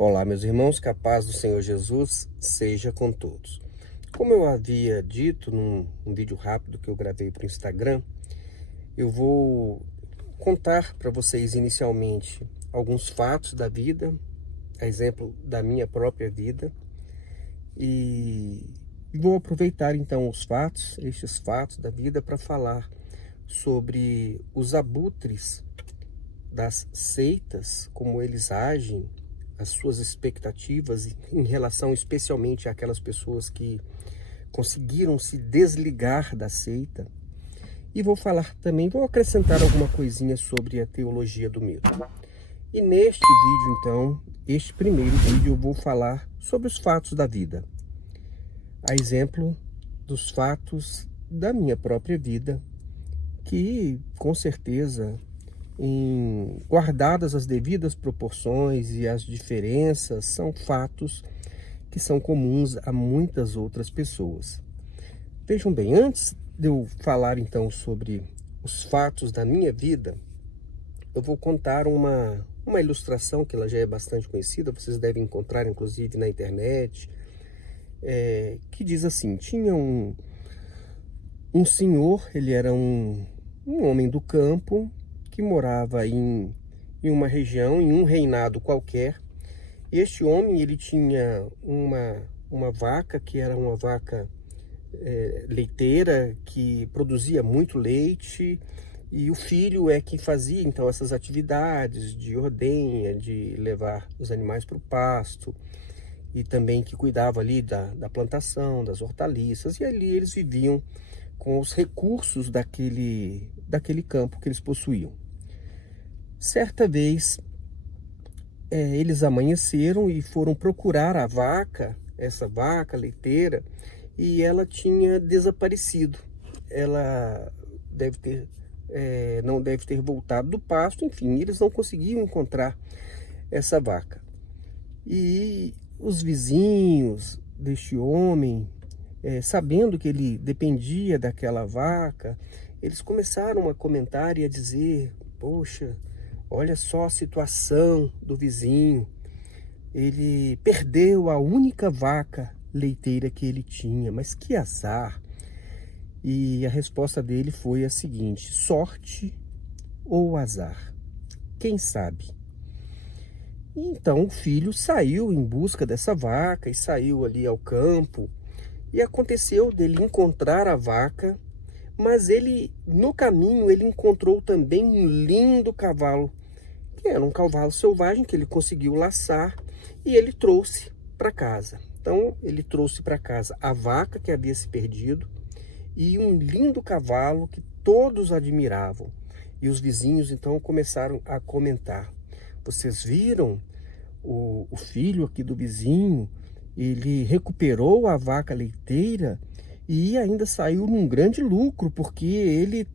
Olá, meus irmãos, que a paz do Senhor Jesus seja com todos. Como eu havia dito num vídeo rápido que eu gravei para o Instagram, eu vou contar para vocês inicialmente alguns fatos da vida, a exemplo da minha própria vida, e vou aproveitar então estes fatos da vida, para falar sobre os abutres das seitas, como eles agem, as suas expectativas em relação especialmente àquelas pessoas que conseguiram se desligar da seita. E vou falar também, vou acrescentar alguma coisinha sobre a teologia do medo. E neste vídeo, então, este primeiro vídeo, eu vou falar sobre os fatos da vida. A exemplo dos fatos da minha própria vida, que com certeza, guardadas as devidas proporções e as diferenças, são fatos que são comuns a muitas outras pessoas. Vejam bem, antes de eu falar então sobre os fatos da minha vida, eu vou contar uma ilustração que ela já é bastante conhecida, vocês devem encontrar inclusive na internet, que diz assim: tinha um senhor, ele era um homem do campo, que morava em uma região, em um reinado qualquer. E este homem, ele tinha uma vaca, que era uma vaca leiteira, que produzia muito leite, e o filho é que fazia então essas atividades de ordenha, de levar os animais para o pasto, e também que cuidava ali da plantação, das hortaliças, e ali eles viviam com os recursos daquele campo que eles possuíam. Certa vez, eles amanheceram e foram procurar a vaca, essa vaca leiteira, e ela tinha desaparecido. Ela não deve ter voltado do pasto, enfim, eles não conseguiam encontrar essa vaca. E os vizinhos deste homem, sabendo que ele dependia daquela vaca, eles começaram a comentar e a dizer: poxa, olha só a situação do vizinho, ele perdeu a única vaca leiteira que ele tinha, mas que azar. E a resposta dele foi a seguinte: sorte ou azar? Quem sabe? Então o filho saiu em busca dessa vaca e saiu ali ao campo, e aconteceu dele encontrar a vaca, mas ele, no caminho, ele encontrou também um lindo cavalo, que era um cavalo selvagem que ele conseguiu laçar, e ele trouxe para casa. Então ele trouxe para casa a vaca que havia se perdido e um lindo cavalo que todos admiravam. E os vizinhos então começaram a comentar: vocês viram o filho aqui do vizinho? Ele recuperou a vaca leiteira e ainda saiu num grande lucro, porque ele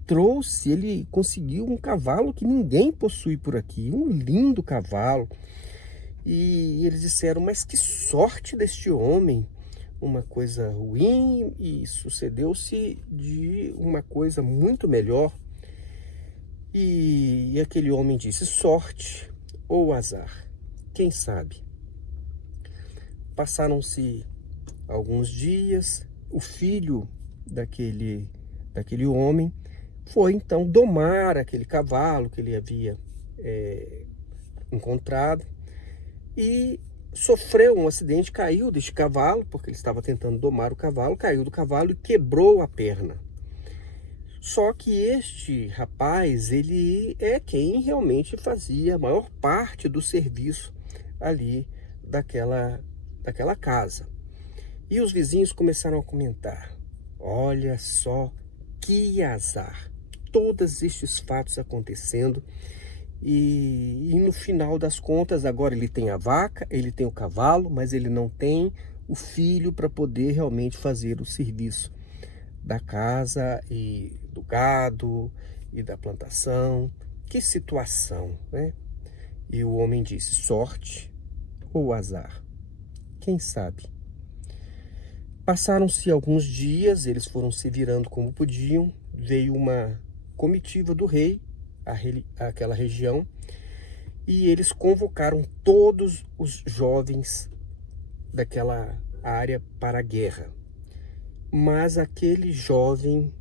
conseguiu um cavalo que ninguém possui por aqui, um lindo cavalo. E eles disseram: mas que sorte deste homem! Uma coisa ruim e sucedeu-se de uma coisa muito melhor. E aquele homem disse: sorte ou azar? Quem sabe? Passaram-se alguns dias, o filho daquele homem foi então domar aquele cavalo que ele havia encontrado, e sofreu um acidente, caiu deste cavalo, porque ele estava tentando domar o cavalo, caiu do cavalo e quebrou a perna. Só que este rapaz, ele é quem realmente fazia a maior parte do serviço ali daquela casa. E os vizinhos começaram a comentar: olha só que azar, todos estes fatos acontecendo, e no final das contas, agora ele tem a vaca, ele tem o cavalo, mas ele não tem o filho para poder realmente fazer o serviço da casa e do gado e da plantação. Que situação, né? E o homem disse: sorte ou azar? Quem sabe? Passaram-se alguns dias, eles foram se virando como podiam, veio uma comitiva do rei àquela região, e eles convocaram todos os jovens daquela área para a guerra. Mas aquele jovem,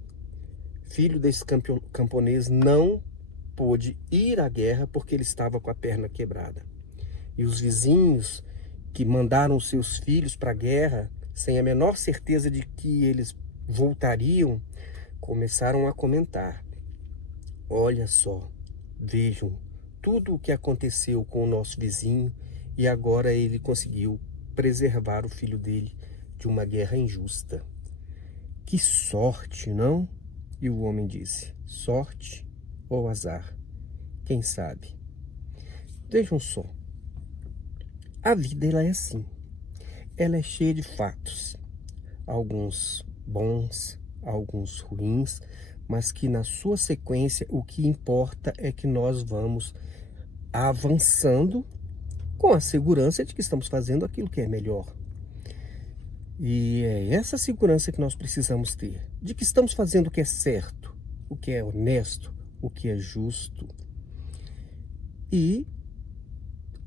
filho desse camponês, não pôde ir à guerra porque ele estava com a perna quebrada. E os vizinhos que mandaram seus filhos para a guerra, sem a menor certeza de que eles voltariam, começaram a comentar: olha só, vejam tudo o que aconteceu com o nosso vizinho e agora ele conseguiu preservar o filho dele de uma guerra injusta. Que sorte, não? E o homem disse: sorte ou azar? Quem sabe? Vejam só, a vida ela é assim, ela é cheia de fatos, alguns bons, alguns ruins, mas que na sua sequência o que importa é que nós vamos avançando com a segurança de que estamos fazendo aquilo que é melhor. E é essa segurança que nós precisamos ter, de que estamos fazendo o que é certo, o que é honesto, o que é justo. E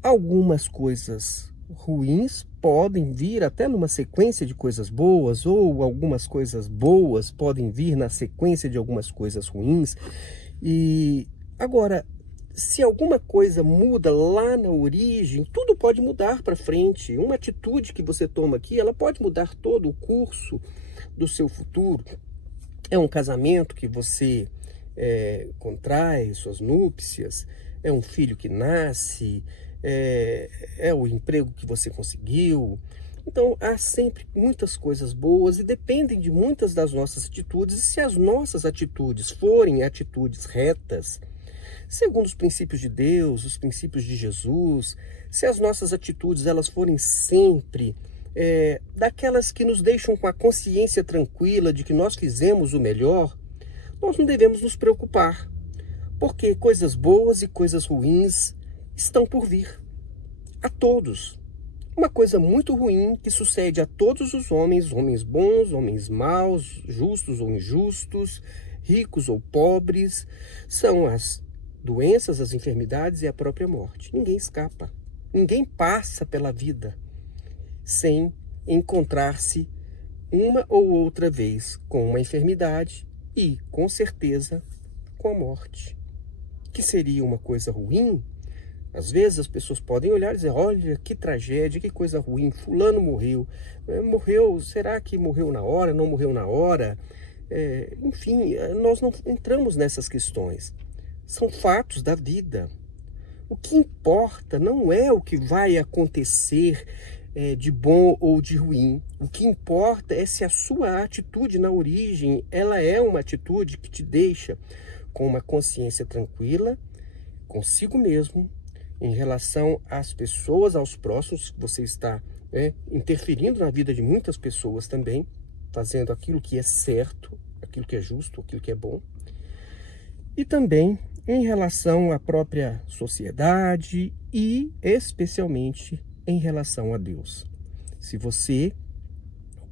algumas coisas ruins podem vir até numa sequência de coisas boas, ou algumas coisas boas podem vir na sequência de algumas coisas ruins. E agora, se alguma coisa muda lá na origem, tudo pode mudar para frente. Uma atitude que você toma aqui, ela pode mudar todo o curso do seu futuro. É um casamento que você contrai, suas núpcias, é um filho que nasce, é o emprego que você conseguiu. Então, há sempre muitas coisas boas e dependem de muitas das nossas atitudes. E se as nossas atitudes forem atitudes retas, segundo os princípios de Deus, os princípios de Jesus, se as nossas atitudes elas forem sempre daquelas que nos deixam com a consciência tranquila de que nós fizemos o melhor, nós não devemos nos preocupar, porque coisas boas e coisas ruins estão por vir, a todos. Uma coisa muito ruim que sucede a todos os homens, homens bons, homens maus, justos ou injustos, ricos ou pobres, são as doenças, as enfermidades e a própria morte. Ninguém escapa, ninguém passa pela vida sem encontrar-se uma ou outra vez com uma enfermidade e, com certeza, com a morte. Que seria uma coisa ruim? Às vezes as pessoas podem olhar e dizer: olha, que tragédia, que coisa ruim, fulano morreu. Morreu, será que morreu na hora, não morreu na hora? Enfim, nós não entramos nessas questões. São fatos da vida. O que importa não é o que vai acontecer de bom ou de ruim. O que importa é se a sua atitude na origem, ela é uma atitude que te deixa com uma consciência tranquila, consigo mesmo, em relação às pessoas, aos próximos. Você está interferindo na vida de muitas pessoas também, fazendo aquilo que é certo, aquilo que é justo, aquilo que é bom. E também em relação à própria sociedade e especialmente em relação a Deus. Se você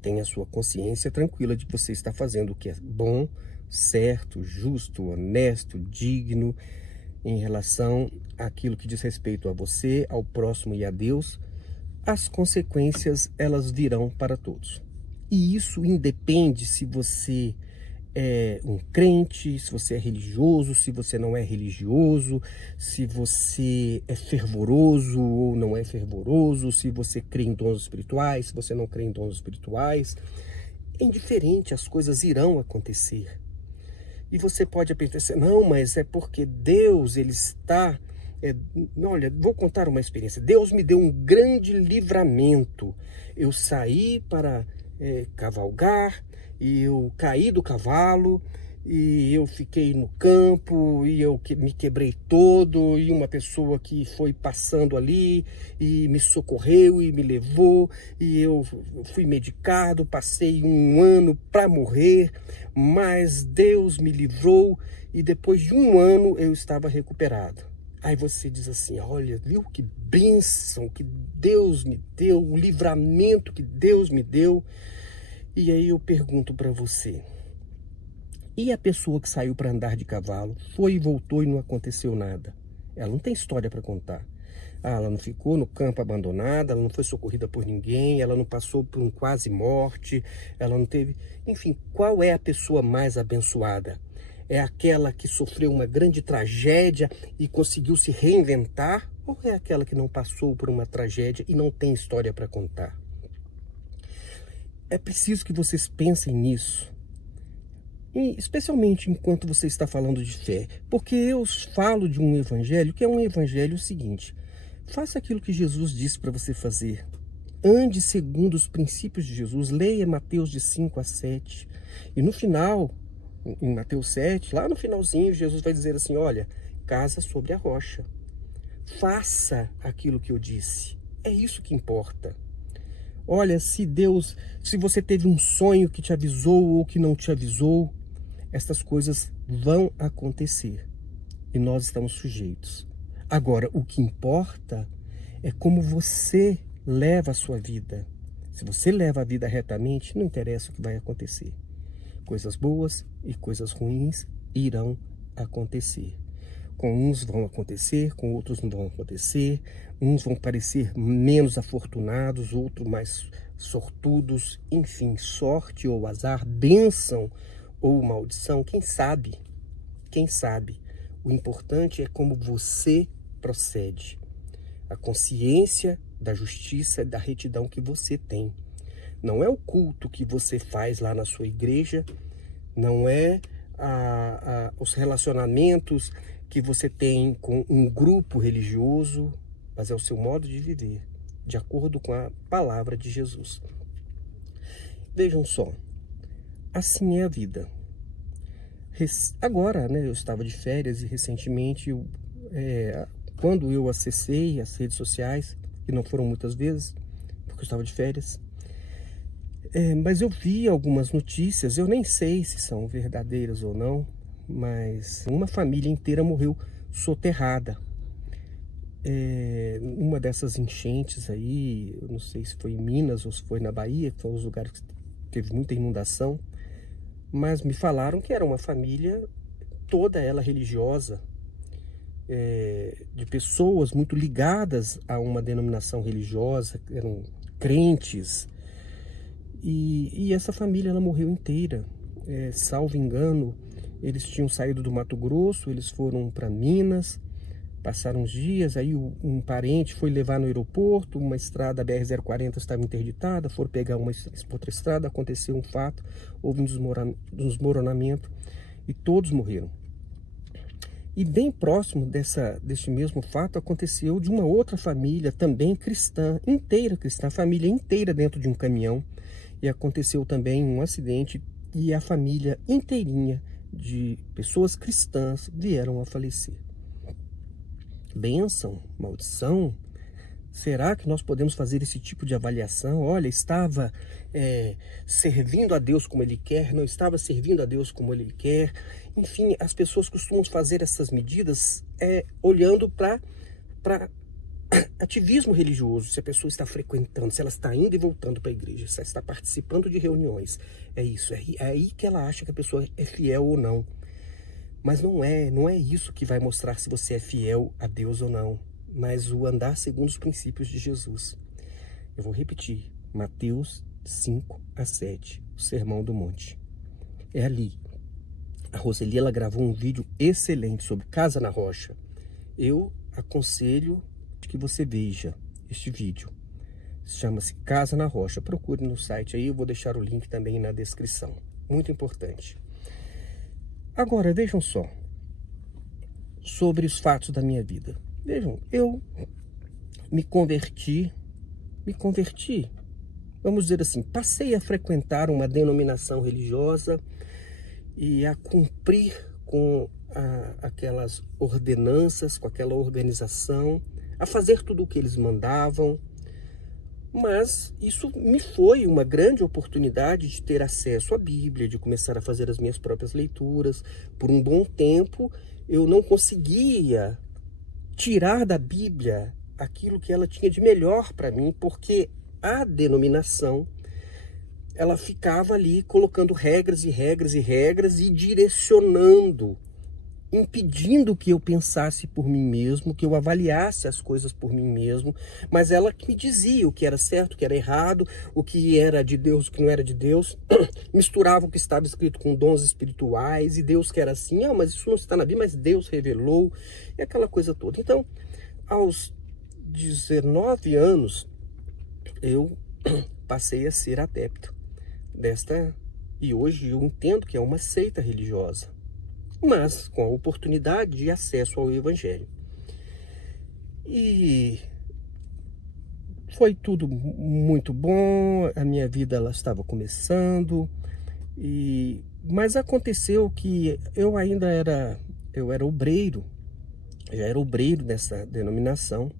tem a sua consciência tranquila de que você está fazendo o que é bom, certo, justo, honesto, digno, em relação àquilo que diz respeito a você, ao próximo e a Deus, as consequências elas virão para todos. E isso independe se você é um crente, se você é religioso, se você não é religioso, se você é fervoroso ou não é fervoroso, se você crê em dons espirituais, se você não crê em dons espirituais. É indiferente, as coisas irão acontecer. E você pode pensar: não, mas é porque Deus, ele está... olha, vou contar uma experiência. Deus me deu um grande livramento. Eu saí para cavalgar, e eu caí do cavalo, e eu fiquei no campo, e eu me quebrei todo, e uma pessoa que foi passando ali, e me socorreu, e me levou, e eu fui medicado, passei 1 ano para morrer, mas Deus me livrou, e depois de 1 ano eu estava recuperado. Aí você diz assim: olha, viu que bênção que Deus me deu, o livramento que Deus me deu. E aí eu pergunto para você: e a pessoa que saiu para andar de cavalo, foi e voltou e não aconteceu nada? Ela não tem história para contar. Ah, ela não ficou no campo abandonada, ela não foi socorrida por ninguém, ela não passou por um quase morte, ela não teve... Enfim, qual é a pessoa mais abençoada? É aquela que sofreu uma grande tragédia e conseguiu se reinventar? Ou é aquela que não passou por uma tragédia e não tem história para contar? É preciso que vocês pensem nisso. E especialmente enquanto você está falando de fé. Porque eu falo de um evangelho que é um evangelho seguinte. Faça aquilo que Jesus disse para você fazer. Ande segundo os princípios de Jesus. Leia Mateus de 5 a 7. E no final, em Mateus 7, lá no finalzinho, Jesus vai dizer assim, olha, casa sobre a rocha. Faça aquilo que eu disse. É isso que importa. Olha, se você teve um sonho que te avisou ou que não te avisou, estas coisas vão acontecer. E nós estamos sujeitos. Agora, o que importa é como você leva a sua vida. Se você leva a vida retamente, não interessa o que vai acontecer. Coisas boas e coisas ruins irão acontecer. Com uns vão acontecer, com outros não vão acontecer. Uns vão parecer menos afortunados, outros mais sortudos. Enfim, sorte ou azar, bênção ou maldição, quem sabe? Quem sabe? O importante é como você procede. A consciência da justiça e da retidão que você tem. Não é o culto que você faz lá na sua igreja, não é os relacionamentos que você tem com um grupo religioso, mas é o seu modo de viver, de acordo com a palavra de Jesus. Vejam só, assim é a vida. Agora, né, eu estava de férias e recentemente, quando eu acessei as redes sociais, que não foram muitas vezes, porque eu estava de férias, mas eu vi algumas notícias, eu nem sei se são verdadeiras ou não, mas uma família inteira morreu soterrada. Uma dessas enchentes aí, eu não sei se foi em Minas ou se foi na Bahia, que foram os lugares que teve muita inundação, mas me falaram que era uma família, toda ela religiosa, de pessoas muito ligadas a uma denominação religiosa, eram crentes, e essa família ela morreu inteira. Salvo engano, eles tinham saído do Mato Grosso, eles foram para Minas, passaram uns dias, aí um parente foi levar no aeroporto, uma estrada, a BR-040 estava interditada, foram pegar uma outra estrada, aconteceu um fato, houve um desmoronamento e todos morreram. E bem próximo deste mesmo fato aconteceu de uma outra família, também cristã, a família inteira dentro de um caminhão, e aconteceu também um acidente e a família inteirinha de pessoas cristãs vieram a falecer. Bênção, maldição? Será que nós podemos fazer esse tipo de avaliação? Olha, estava servindo a Deus como Ele quer, não estava servindo a Deus como Ele quer. Enfim, as pessoas costumam fazer essas medidas olhando para ativismo religioso, se a pessoa está frequentando, se ela está indo e voltando para a igreja, se ela está participando de reuniões. É isso, é aí que ela acha que a pessoa é fiel ou não. Mas não é isso que vai mostrar se você é fiel a Deus ou não, mas o andar segundo os princípios de Jesus. Eu vou repetir, Mateus 5 a 7, o Sermão do Monte. É ali. A Roseli, ela gravou um vídeo excelente sobre Casa na Rocha. Eu aconselho que você veja este vídeo. Chama-se Casa na Rocha. Procure no site aí, eu vou deixar o link também na descrição. Muito importante. Agora, vejam só, sobre os fatos da minha vida. Vejam, eu me converti, vamos dizer assim, passei a frequentar uma denominação religiosa e a cumprir com aquelas ordenanças, com aquela organização, a fazer tudo o que eles mandavam. Mas isso me foi uma grande oportunidade de ter acesso à Bíblia, de começar a fazer as minhas próprias leituras. Por um bom tempo, eu não conseguia tirar da Bíblia aquilo que ela tinha de melhor para mim, porque a denominação, ela ficava ali colocando regras e regras e regras e direcionando impedindo que eu pensasse por mim mesmo, que eu avaliasse as coisas por mim mesmo, mas ela que me dizia o que era certo, o que era errado, o que era de Deus, o que não era de Deus, misturava o que estava escrito com dons espirituais, e Deus que era assim, mas isso não está na Bíblia, mas Deus revelou, e aquela coisa toda. Então, aos 19 anos, eu passei a ser adepto desta, e hoje eu entendo que é uma seita religiosa, mas com a oportunidade de acesso ao Evangelho. E foi tudo muito bom, a minha vida ela estava começando, mas aconteceu que eu era obreiro, já era obreiro dessa denominação,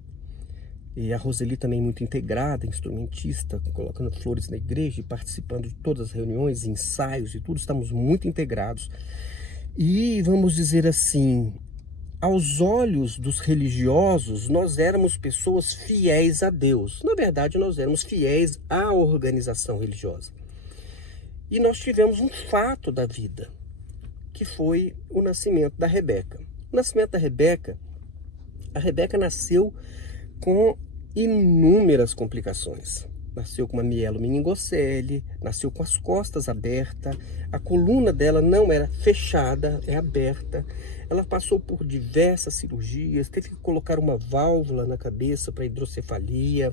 e a Roseli também muito integrada, instrumentista, colocando flores na igreja e participando de todas as reuniões, ensaios e tudo, estamos muito integrados. E vamos dizer assim, aos olhos dos religiosos, nós éramos pessoas fiéis a Deus. Na verdade, nós éramos fiéis à organização religiosa. E nós tivemos um fato da vida, que foi o nascimento da Rebeca. O nascimento da Rebeca, a Rebeca nasceu com inúmeras complicações. Nasceu com uma mielomeningocele, nasceu com as costas abertas, a coluna dela não era fechada, é aberta. Ela passou por diversas cirurgias, teve que colocar uma válvula na cabeça para hidrocefalia,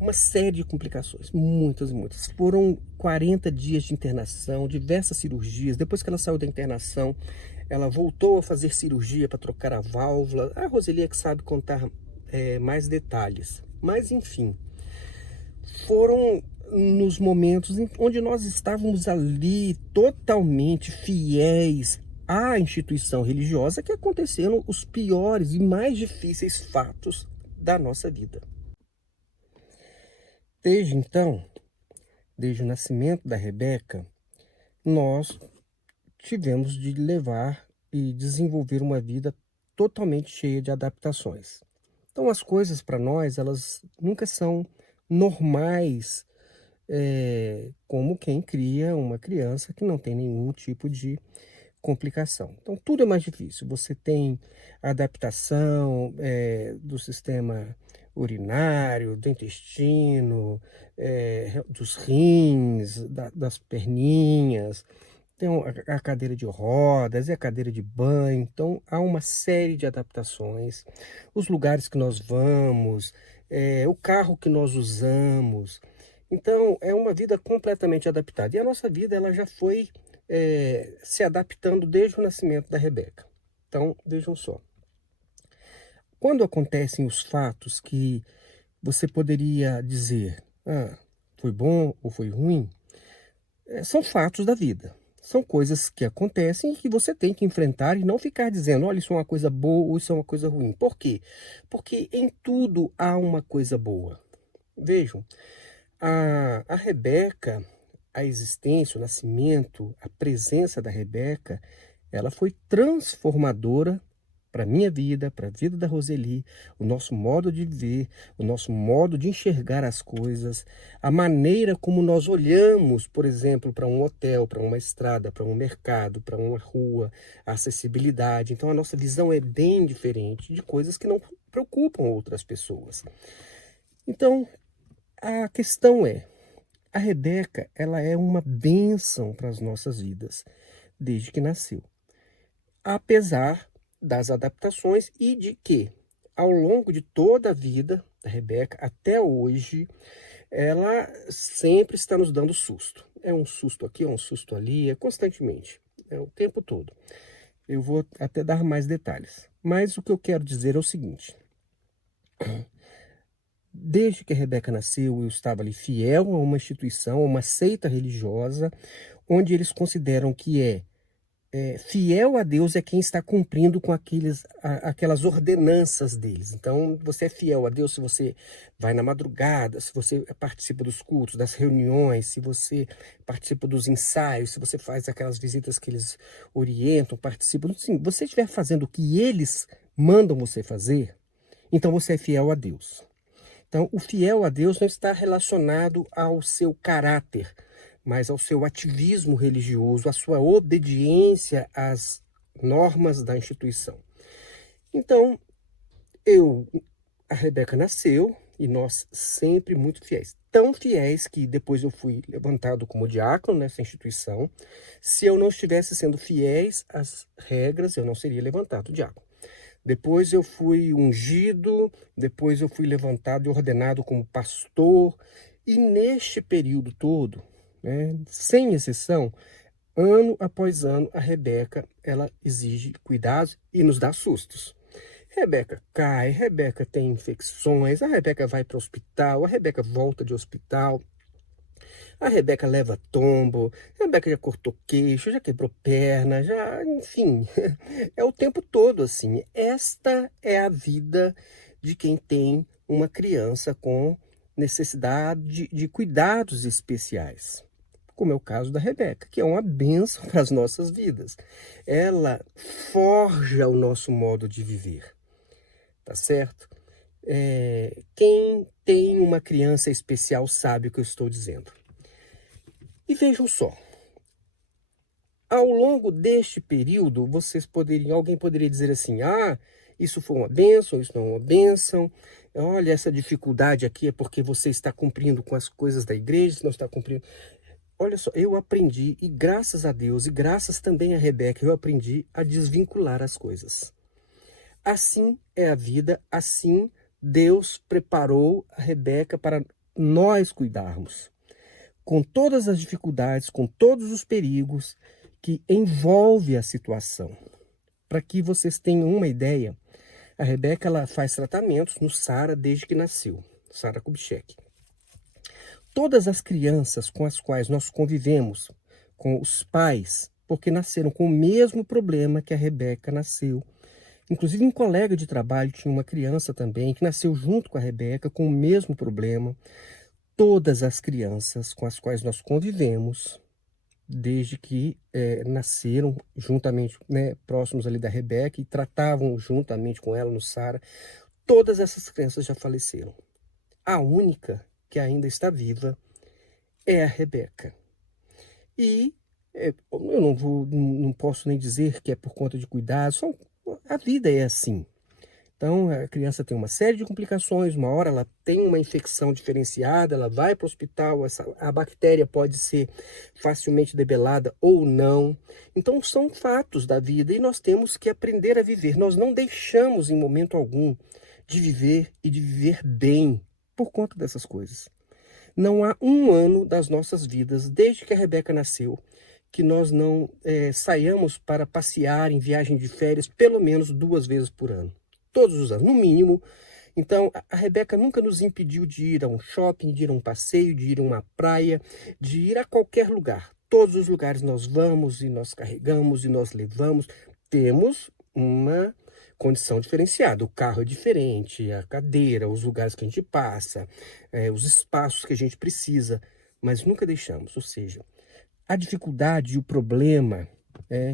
uma série de complicações, muitas. Foram 40 dias de internação, diversas cirurgias. Depois que ela saiu da internação, ela voltou a fazer cirurgia para trocar a válvula. A Roseli é que sabe contar mais detalhes, mas enfim. Foram nos momentos onde nós estávamos ali totalmente fiéis à instituição religiosa que aconteceram os piores e mais difíceis fatos da nossa vida. Desde então, desde o nascimento da Rebeca, nós tivemos de levar e desenvolver uma vida totalmente cheia de adaptações. Então as coisas para nós, elas nunca são normais, como quem cria uma criança que não tem nenhum tipo de complicação. Então tudo é mais difícil. Você tem a adaptação do sistema urinário, do intestino, dos rins, das perninhas, tem a cadeira de rodas e a cadeira de banho. Então há uma série de adaptações, os lugares que nós vamos, o carro que nós usamos. Então é uma vida completamente adaptada. E a nossa vida ela já foi se adaptando desde o nascimento da Rebeca. Então vejam só. Quando acontecem os fatos que você poderia dizer, foi bom ou foi ruim, são fatos da vida. São coisas que acontecem e que você tem que enfrentar e não ficar dizendo, olha, isso é uma coisa boa ou isso é uma coisa ruim. Por quê? Porque em tudo há uma coisa boa. Vejam, a Rebeca, a existência, o nascimento, a presença da Rebeca, ela foi transformadora para a minha vida, para a vida da Roseli, o nosso modo de viver, o nosso modo de enxergar as coisas, a maneira como nós olhamos, por exemplo, para um hotel, para uma estrada, para um mercado, para uma rua, a acessibilidade. Então a nossa visão é bem diferente de coisas que não preocupam outras pessoas. Então a questão é, a Rebeca, ela é uma bênção para as nossas vidas, desde que nasceu. Apesar das adaptações e de que, ao longo de toda a vida da Rebeca, até hoje, ela sempre está nos dando susto. É um susto aqui, é um susto ali, é constantemente, é o tempo todo. Eu vou até dar mais detalhes. Mas o que eu quero dizer é o seguinte. Desde que a Rebeca nasceu, eu estava ali fiel a uma instituição, a uma seita religiosa, onde eles consideram que fiel a Deus é quem está cumprindo com aquelas ordenanças deles. Então, você é fiel a Deus se você vai na madrugada, se você participa dos cultos, das reuniões, se você participa dos ensaios, se você faz aquelas visitas que eles orientam, participam. Sim, você estiver fazendo o que eles mandam você fazer, então você é fiel a Deus. Então, o fiel a Deus não está relacionado ao seu caráter, mas ao seu ativismo religioso, à sua obediência às normas da instituição. Então, a Rebeca nasceu e nós sempre muito fiéis. Tão fiéis que depois eu fui levantado como diácono nessa instituição. Se eu não estivesse sendo fiéis às regras, eu não seria levantado diácono. Depois eu fui ungido, depois eu fui levantado e ordenado como pastor. E neste período todo, né, sem exceção, ano após ano, a Rebeca, ela exige cuidados e nos dá sustos. Rebeca cai, Rebeca tem infecções, a Rebeca vai para o hospital, a Rebeca volta de hospital, a Rebeca leva tombo, a Rebeca já cortou queixo, já quebrou perna, já, enfim, é o tempo todo assim. Esta é a vida de quem tem uma criança com necessidade de cuidados especiais, como é o caso da Rebeca, que é uma bênção para as nossas vidas. Ela forja o nosso modo de viver, tá certo? Quem tem uma criança especial sabe o que eu estou dizendo. E vejam só, ao longo deste período, alguém poderia dizer assim, isso foi uma bênção, isso não é uma bênção, olha, essa dificuldade aqui é porque você está cumprindo com as coisas da igreja, não está cumprindo. Olha só, eu aprendi, e graças a Deus, e graças também a Rebeca, eu aprendi a desvincular as coisas. Assim é a vida, assim Deus preparou a Rebeca para nós cuidarmos. Com todas as dificuldades, com todos os perigos que envolve a situação. Para que vocês tenham uma ideia, a Rebeca ela faz tratamentos no Sara desde que nasceu, Sara Kubitschek. Todas as crianças com as quais nós convivemos, com os pais, porque nasceram com o mesmo problema que a Rebeca nasceu. Inclusive, um colega de trabalho tinha uma criança também que nasceu junto com a Rebeca com o mesmo problema. Todas as crianças com as quais nós convivemos, desde que nasceram juntamente, né, próximos ali da Rebeca e tratavam juntamente com ela no Sara, todas essas crianças já faleceram. A única que ainda está viva é a Rebeca. E eu não posso nem dizer que é por conta de cuidados, a vida é assim. Então, a criança tem uma série de complicações, uma hora ela tem uma infecção diferenciada, ela vai para o hospital, a bactéria pode ser facilmente debelada ou não. Então, são fatos da vida e nós temos que aprender a viver. Nós não deixamos em momento algum de viver e de viver bem por conta dessas coisas. Não há um ano das nossas vidas, desde que a Rebeca nasceu, que nós não saiamos para passear em viagem de férias pelo menos 2 vezes por ano. Todos os anos, no mínimo. Então, a Rebeca nunca nos impediu de ir a um shopping, de ir a um passeio, de ir a uma praia, de ir a qualquer lugar. Todos os lugares nós vamos e nós carregamos e nós levamos. Temos uma condição diferenciada. O carro é diferente, a cadeira, os lugares que a gente passa, os espaços que a gente precisa, mas nunca deixamos. Ou seja, a dificuldade e o problema,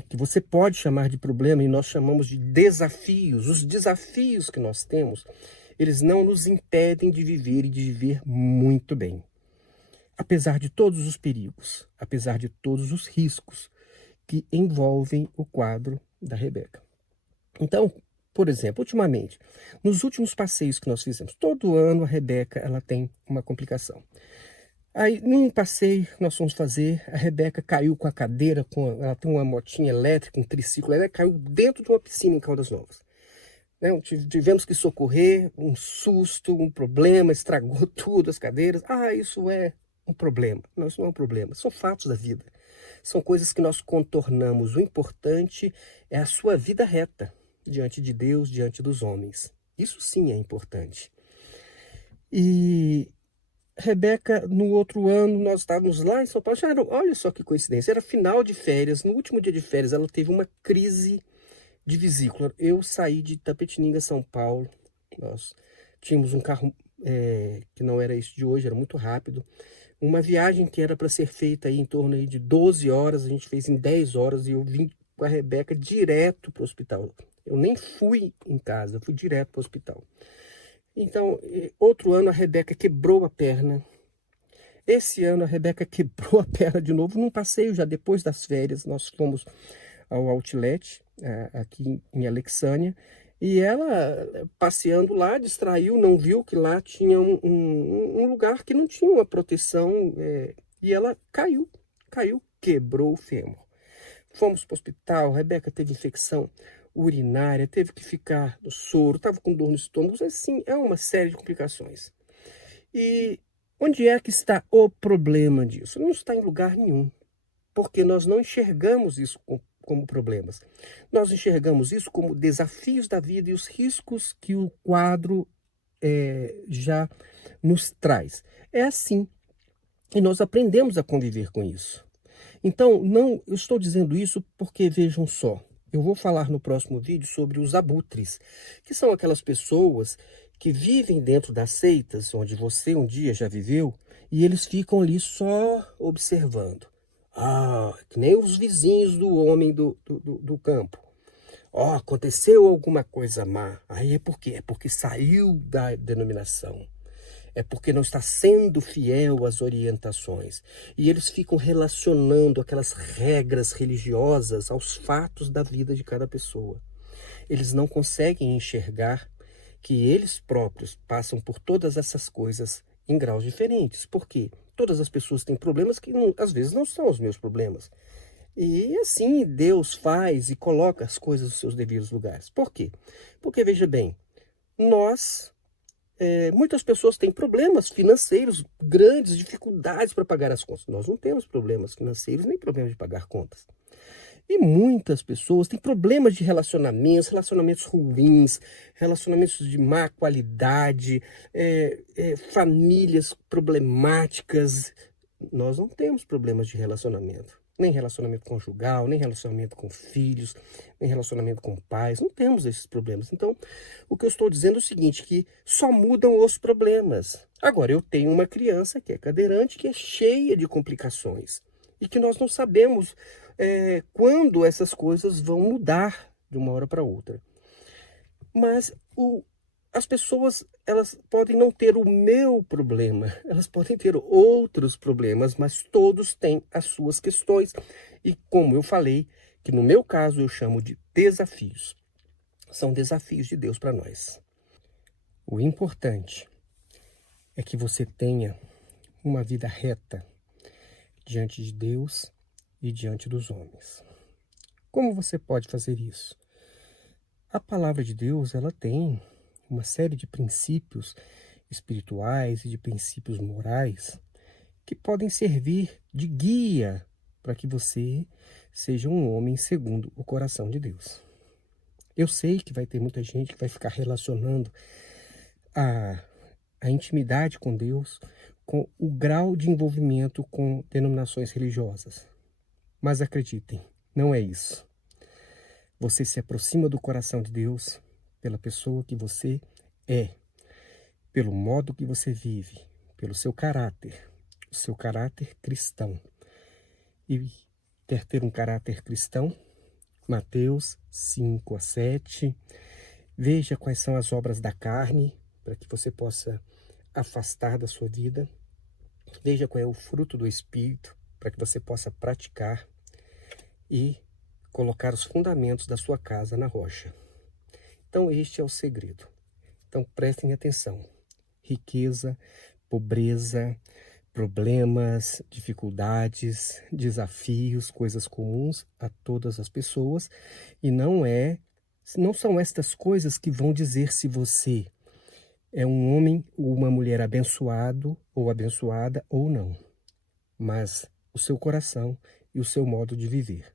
que você pode chamar de problema e nós chamamos de desafios, os desafios que nós temos, eles não nos impedem de viver e de viver muito bem. Apesar de todos os perigos, apesar de todos os riscos que envolvem o quadro da Rebeca. Então, por exemplo, ultimamente, nos últimos passeios que nós fizemos, todo ano a Rebeca ela tem uma complicação. Aí, num passeio que nós fomos fazer, a Rebeca caiu com a cadeira, ela tem uma motinha elétrica, um triciclo, ela caiu dentro de uma piscina em Caldas Novas. Tivemos que socorrer, um susto, um problema, estragou tudo, as cadeiras. Isso é um problema. Não, isso não é um problema, são fatos da vida. São coisas que nós contornamos. O importante é a sua vida reta diante de Deus, diante dos homens. Isso sim é importante. E Rebeca, no outro ano, nós estávamos lá em São Paulo, olha só que coincidência, era final de férias, no último dia de férias ela teve uma crise de vesícula. Eu saí de Itapetininga, São Paulo, nós tínhamos um carro que não era esse de hoje, era muito rápido, uma viagem que era para ser feita aí em torno aí de 12 horas, a gente fez em 10 horas e eu vim com a Rebeca direto para o hospital. Eu nem fui em casa, eu fui direto para o hospital. Então, outro ano a Rebeca quebrou a perna. Esse ano a Rebeca quebrou a perna de novo num passeio já depois das férias. Nós fomos ao outlet, aqui em Alexânia, e ela, passeando lá, distraiu, não viu que lá tinha um lugar que não tinha uma proteção, e ela caiu, quebrou o fêmur. Fomos para o hospital, a Rebeca teve infecção urinária, teve que ficar no soro, estava com dor no estômago, assim, é uma série de complicações. E onde é que está o problema disso? Não está em lugar nenhum, porque nós não enxergamos isso como problemas. Nós enxergamos isso como desafios da vida e os riscos que o quadro já nos traz. É assim, e nós aprendemos a conviver com isso. Então, não, eu estou dizendo isso porque, vejam só, eu vou falar no próximo vídeo sobre os abutres, que são aquelas pessoas que vivem dentro das seitas, onde você um dia já viveu, e eles ficam ali só observando. Que nem os vizinhos do homem do campo. Aconteceu alguma coisa má. Aí é por quê? É porque saiu da denominação. É porque não está sendo fiel às orientações. E eles ficam relacionando aquelas regras religiosas aos fatos da vida de cada pessoa. Eles não conseguem enxergar que eles próprios passam por todas essas coisas em graus diferentes. Por quê? Todas as pessoas têm problemas que às vezes não são os meus problemas. E assim Deus faz e coloca as coisas nos seus devidos lugares. Por quê? Porque, veja bem, muitas pessoas têm problemas financeiros, grandes dificuldades para pagar as contas. Nós não temos problemas financeiros nem problemas de pagar contas. E muitas pessoas têm problemas de relacionamentos ruins, relacionamentos de má qualidade, famílias problemáticas. Nós não temos problemas de relacionamento. Nem relacionamento conjugal, nem relacionamento com filhos, nem relacionamento com pais. Não temos esses problemas. Então, o que eu estou dizendo é o seguinte, que só mudam os problemas. Agora, eu tenho uma criança que é cadeirante, que é cheia de complicações. E que nós não sabemos quando essas coisas vão mudar de uma hora para outra. Mas as pessoas, elas podem não ter o meu problema, elas podem ter outros problemas, mas todos têm as suas questões. E como eu falei, que no meu caso eu chamo de desafios. São desafios de Deus para nós. O importante é que você tenha uma vida reta diante de Deus e diante dos homens. Como você pode fazer isso? A palavra de Deus, ela tem uma série de princípios espirituais e de princípios morais que podem servir de guia para que você seja um homem segundo o coração de Deus. Eu sei que vai ter muita gente que vai ficar relacionando a intimidade com Deus com o grau de envolvimento com denominações religiosas. Mas acreditem, não é isso. Você se aproxima do coração de Deus pela pessoa que você é, pelo modo que você vive, pelo seu caráter, o seu caráter cristão. E quer ter um caráter cristão? Mateus 5-7. Veja quais são as obras da carne, para que você possa afastar da sua vida. Veja qual é o fruto do Espírito, para que você possa praticar e colocar os fundamentos da sua casa na rocha. Então, este é o segredo. Então, prestem atenção. Riqueza, pobreza, problemas, dificuldades, desafios, coisas comuns a todas as pessoas. E não são estas coisas que vão dizer se você é um homem ou uma mulher abençoado ou abençoada ou não. Mas o seu coração e o seu modo de viver.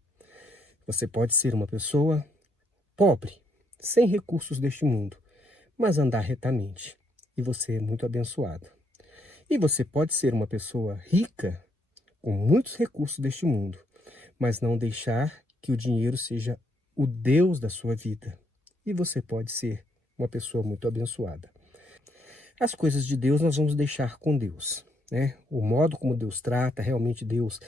Você pode ser uma pessoa pobre, sem recursos deste mundo, mas andar retamente. E você é muito abençoado. E você pode ser uma pessoa rica, com muitos recursos deste mundo, mas não deixar que o dinheiro seja o Deus da sua vida. E você pode ser uma pessoa muito abençoada. As coisas de Deus nós vamos deixar com Deus, né? O modo como Deus trata, realmente Deus,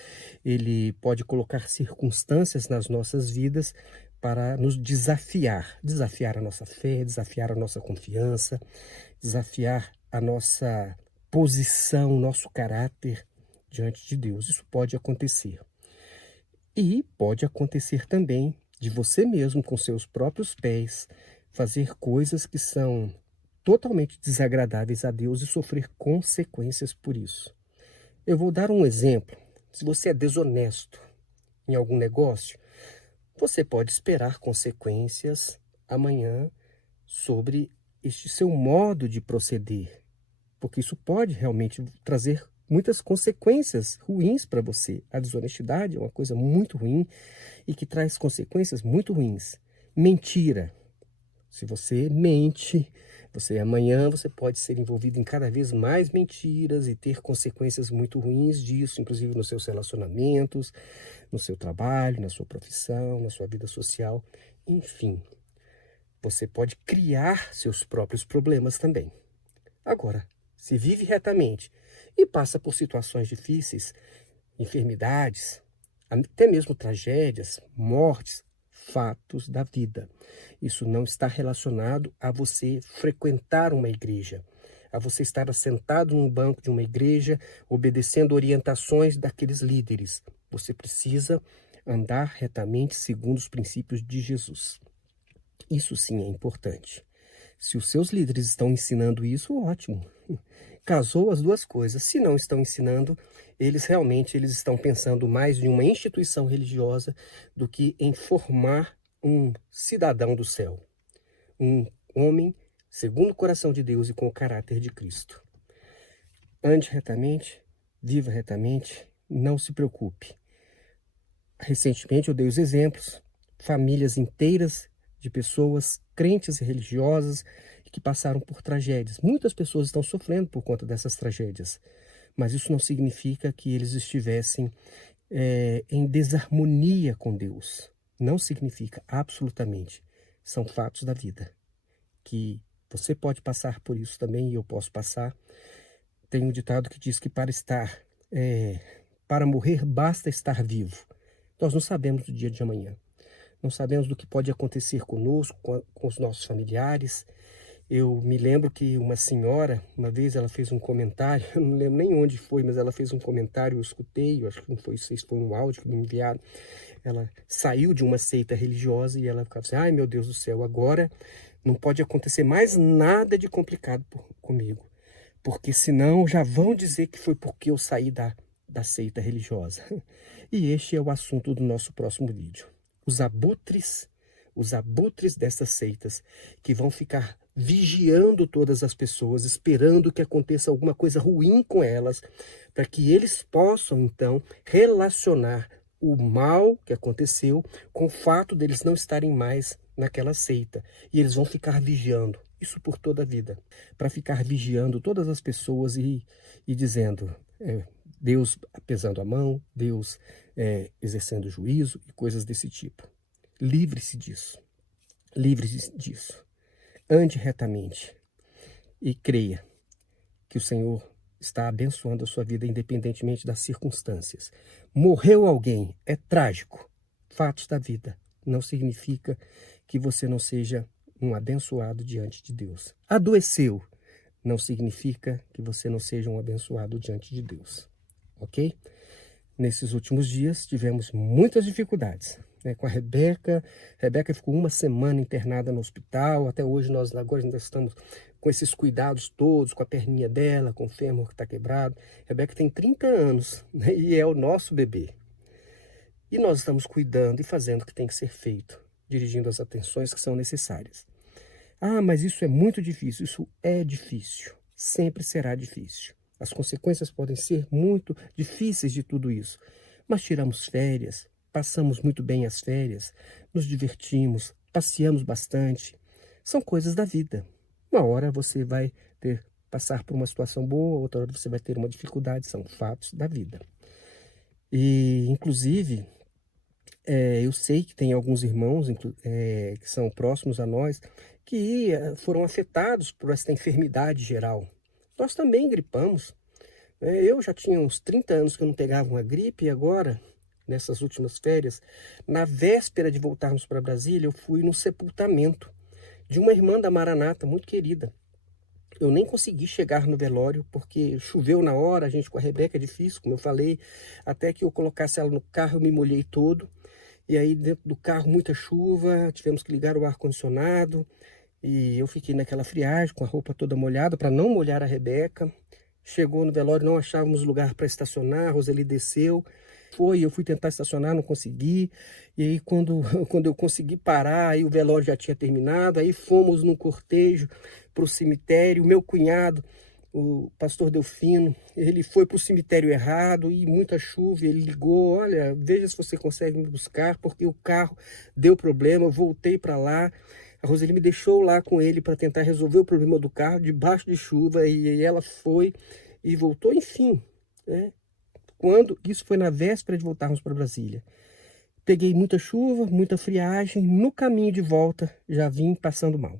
ele pode colocar circunstâncias nas nossas vidas para nos desafiar a nossa fé, desafiar a nossa confiança, desafiar a nossa posição, nosso caráter diante de Deus. Isso pode acontecer. E pode acontecer também de você mesmo, com seus próprios pés, fazer coisas que são totalmente desagradáveis a Deus e sofrer consequências por isso. Eu vou dar um exemplo. Se você é desonesto em algum negócio, você pode esperar consequências amanhã sobre este seu modo de proceder, porque isso pode realmente trazer muitas consequências ruins para você. A desonestidade é uma coisa muito ruim e que traz consequências muito ruins. Mentira. Se você mente, amanhã você pode ser envolvido em cada vez mais mentiras e ter consequências muito ruins disso, inclusive nos seus relacionamentos, no seu trabalho, na sua profissão, na sua vida social, enfim. Você pode criar seus próprios problemas também. Agora, se vive retamente e passa por situações difíceis, enfermidades, até mesmo tragédias, mortes, fatos da vida. Isso não está relacionado a você frequentar uma igreja, a você estar assentado num banco de uma igreja, obedecendo orientações daqueles líderes. Você precisa andar retamente segundo os princípios de Jesus. Isso sim é importante. Se os seus líderes estão ensinando isso, ótimo. Casou as duas coisas. Se não estão ensinando, eles estão pensando mais em uma instituição religiosa do que em formar um cidadão do céu. Um homem segundo o coração de Deus e com o caráter de Cristo. Ande retamente, viva retamente, não se preocupe. Recentemente eu dei os exemplos, famílias inteiras de pessoas crentes e religiosas que passaram por tragédias. Muitas pessoas estão sofrendo por conta dessas tragédias, mas isso não significa que eles estivessem em desarmonia com Deus. Não significa, absolutamente. São fatos da vida, que você pode passar por isso também e eu posso passar. Tem um ditado que diz que para morrer basta estar vivo. Nós não sabemos do dia de amanhã. Não sabemos do que pode acontecer conosco, com os nossos familiares. Eu me lembro que uma senhora, uma vez ela fez um comentário, eu não lembro nem onde foi, mas ela fez um comentário, eu escutei, eu acho que não foi, sei se foi um áudio que me enviaram. Ela saiu de uma seita religiosa e ela ficava assim, ai meu Deus do céu, agora não pode acontecer mais nada de complicado comigo, porque senão já vão dizer que foi porque eu saí da seita religiosa. E este é o assunto do nosso próximo vídeo. Os abutres dessas seitas que vão ficar vigiando todas as pessoas, esperando que aconteça alguma coisa ruim com elas, para que eles possam, então, relacionar o mal que aconteceu com o fato deles não estarem mais naquela seita. E eles vão ficar vigiando, isso por toda a vida, para ficar vigiando todas as pessoas e dizendo, Deus pesando a mão, Deus exercendo juízo e coisas desse tipo. Livre-se disso. Livre-se disso. Ande retamente e creia que o Senhor está abençoando a sua vida independentemente das circunstâncias. Morreu alguém, é trágico. Fatos da vida. Não significa que você não seja um abençoado diante de Deus. Adoeceu, não significa que você não seja um abençoado diante de Deus. Ok? Nesses últimos dias tivemos muitas dificuldades, né? Com a Rebeca. Rebeca ficou uma semana internada no hospital. Até hoje nós agora ainda estamos com esses cuidados todos, com a perninha dela, com o fêmur que está quebrado. Rebeca tem 30 anos, né? E é o nosso bebê. E nós estamos cuidando e fazendo o que tem que ser feito, dirigindo as atenções que são necessárias. Ah, mas isso é muito difícil. Isso é difícil. Sempre será difícil. As consequências podem ser muito difíceis de tudo isso. Mas tiramos férias, passamos muito bem as férias, nos divertimos, passeamos bastante. São coisas da vida. Uma hora você vai passar por uma situação boa, outra hora você vai ter uma dificuldade. São fatos da vida. E, inclusive, eu sei que tem alguns irmãos que são próximos a nós que foram afetados por essa enfermidade geral. Nós também gripamos. Eu já tinha uns 30 anos que eu não pegava uma gripe e agora, nessas últimas férias, na véspera de voltarmos para Brasília, eu fui no sepultamento de uma irmã da Maranata, muito querida. Eu nem consegui chegar no velório, porque choveu na hora, a gente com a Rebeca é difícil, como eu falei. Até que eu colocasse ela no carro, eu me molhei todo. E aí dentro do carro, muita chuva, tivemos que ligar o ar-condicionado. E eu fiquei naquela friagem, com a roupa toda molhada, para não molhar a Rebeca. Chegou no velório, não achávamos lugar para estacionar, a Roseli desceu. Eu fui tentar estacionar, não consegui. E aí quando eu consegui parar, aí o velório já tinha terminado. Aí fomos num cortejo para o cemitério. Meu cunhado, o pastor Delfino, ele foi para o cemitério errado e muita chuva. Ele ligou: olha, veja se você consegue me buscar, porque o carro deu problema. Eu voltei para lá. A Roseli me deixou lá com ele para tentar resolver o problema do carro, debaixo de chuva, e ela foi e voltou, enfim, né? Isso foi na véspera de voltarmos para Brasília. Peguei muita chuva, muita friagem, no caminho de volta já vim passando mal.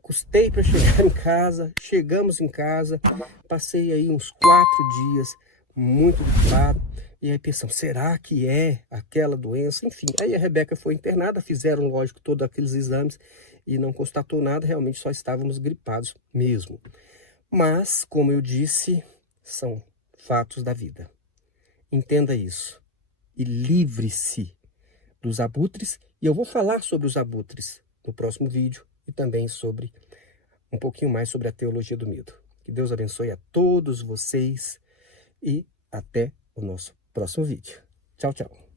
Custei para chegar em casa, chegamos em casa, passei aí uns 4 dias muito gripado. E aí pensamos, será que é aquela doença? Enfim, aí a Rebeca foi internada, fizeram, lógico, todos aqueles exames e não constatou nada, realmente só estávamos gripados mesmo. Mas, como eu disse, são fatos da vida. Entenda isso e livre-se dos abutres. E eu vou falar sobre os abutres no próximo vídeo e também sobre um pouquinho mais sobre a teologia do medo. Que Deus abençoe a todos vocês e até o nosso próximo vídeo. Tchau, tchau.